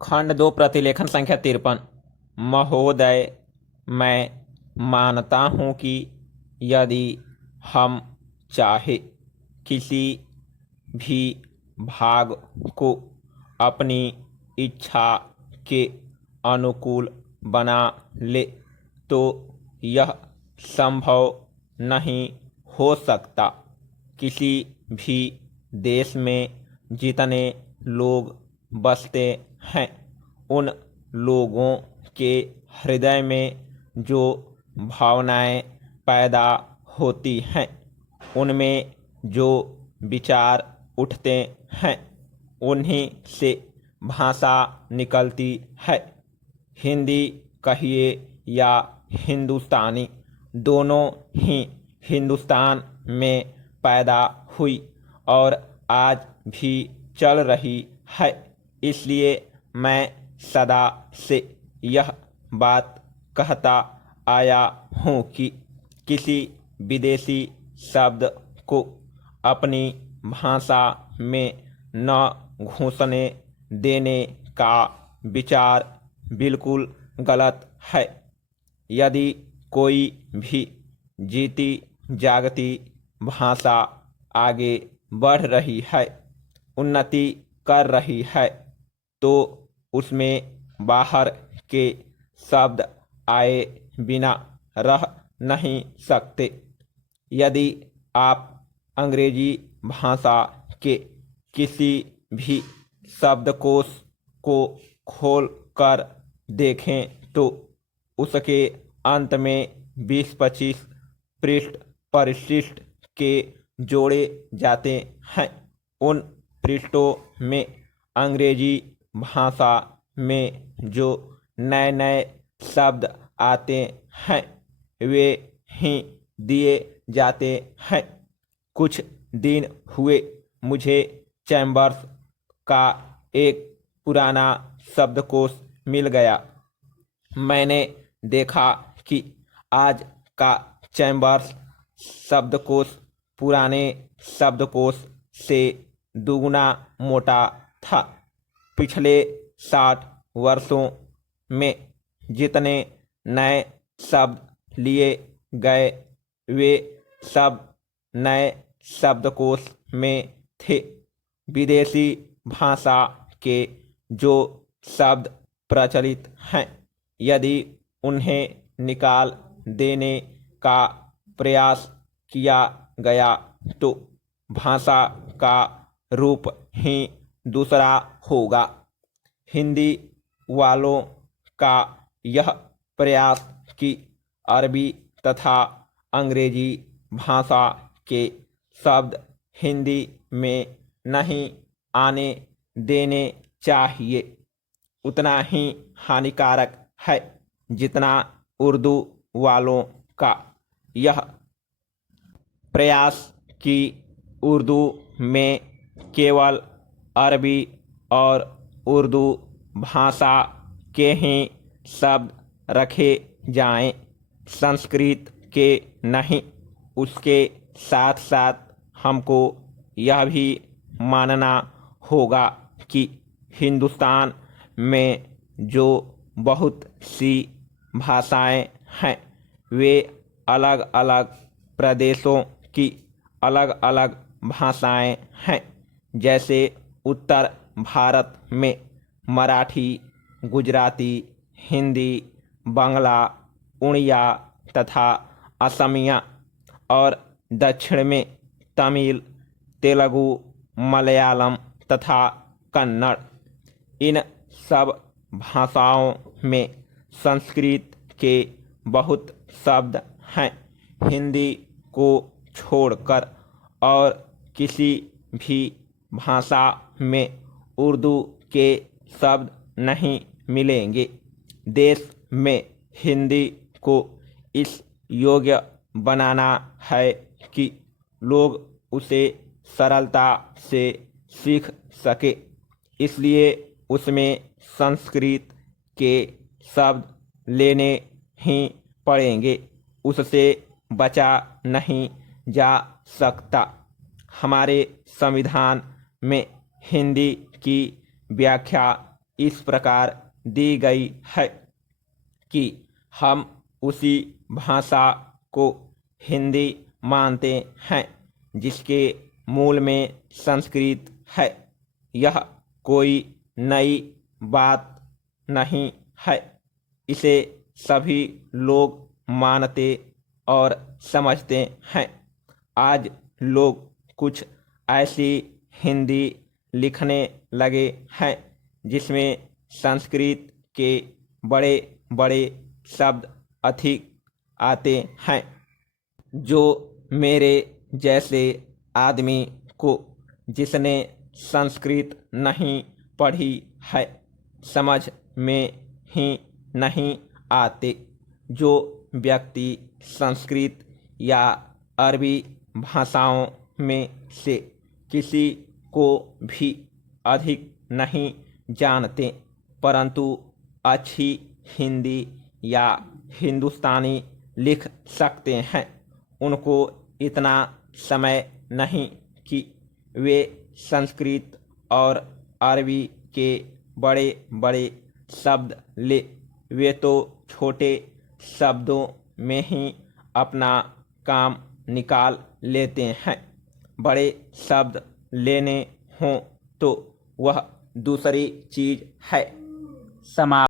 खंड 2 प्रतिलेखन संख्या 53। महोदय, मैं मानता हूँ कि यदि हम चाहे किसी भी भाग को अपनी इच्छा के अनुकूल बना ले तो यह संभव नहीं हो सकता। किसी भी देश में जितने लोग बसते हैं उन लोगों के हृदय में जो भावनाएं पैदा होती हैं, उनमें जो विचार उठते हैं, उन्हीं से भाषा निकलती है। हिंदी कहिए या हिंदुस्तानी, दोनों ही हिंदुस्तान में पैदा हुई और आज भी चल रही है। इसलिए मैं सदा से यह बात कहता आया हूँ कि किसी विदेशी शब्द को अपनी भाषा में न घुसने देने का विचार बिल्कुल गलत है। यदि कोई भी जीती जागती भाषा आगे बढ़ रही है, उन्नति कर रही है, तो उसमें बाहर के शब्द आए बिना रह नहीं सकते। यदि आप अंग्रेजी भाषा के किसी भी शब्दकोश को खोल कर देखें तो उसके अंत में 20-25 पृष्ठ परिशिष्ट के जोड़े जाते हैं। उन पृष्ठों में अंग्रेजी भाषा में जो नए नए शब्द आते हैं वे ही दिए जाते हैं। कुछ दिन हुए मुझे चैम्बर्स का एक पुराना शब्दकोश मिल गया। मैंने देखा कि आज का चैम्बर्स शब्दकोश पुराने शब्दकोश से दुगुना मोटा था। पिछले 60 वर्षों में जितने नए शब्द लिए गए वे सब नए शब्दकोश में थे। विदेशी भाषा के जो शब्द प्रचलित हैं, यदि उन्हें निकाल देने का प्रयास किया गया तो भाषा का रूप ही दूसरा होगा। हिंदी वालों का यह प्रयास कि अरबी तथा अंग्रेजी भाषा के शब्द हिंदी में नहीं आने देने चाहिए, उतना ही हानिकारक है जितना उर्दू वालों का यह प्रयास कि उर्दू में केवल अरबी और उर्दू भाषा के ही शब्द रखे जाएं, संस्कृत के नहीं। उसके साथ साथ हमको यह भी मानना होगा कि हिंदुस्तान में जो बहुत सी भाषाएं हैं वे अलग अलग प्रदेशों की अलग अलग भाषाएं हैं। जैसे उत्तर भारत में मराठी, गुजराती, हिंदी, बांग्ला, उड़िया तथा असमिया और दक्षिण में तमिल, तेलुगु, मलयालम तथा कन्नड़। इन सब भाषाओं में संस्कृत के बहुत शब्द हैं। हिंदी को छोड़कर और किसी भी भाषा में उर्दू के शब्द नहीं मिलेंगे। देश में हिंदी को इस योग्य बनाना है कि लोग उसे सरलता से सीख सके, इसलिए उसमें संस्कृत के शब्द लेने ही पड़ेंगे, उससे बचा नहीं जा सकता। हमारे संविधान में हिंदी की व्याख्या इस प्रकार दी गई है कि हम उसी भाषा को हिंदी मानते हैं जिसके मूल में संस्कृत है। यह कोई नई बात नहीं है, इसे सभी लोग मानते और समझते हैं। आज लोग कुछ ऐसी हिंदी लिखने लगे हैं जिसमें संस्कृत के बड़े बड़े शब्द अधिक आते हैं, जो मेरे जैसे आदमी को, जिसने संस्कृत नहीं पढ़ी है, समझ में ही नहीं आते। जो व्यक्ति संस्कृत या अरबी भाषाओं में से किसी को भी अधिक नहीं जानते, परंतु अच्छी हिंदी या हिंदुस्तानी लिख सकते हैं, उनको इतना समय नहीं कि वे संस्कृत और अरबी के बड़े बड़े शब्द ले। वे तो छोटे शब्दों में ही अपना काम निकाल लेते हैं। बड़े शब्द लेने हों तो वह दूसरी चीज है।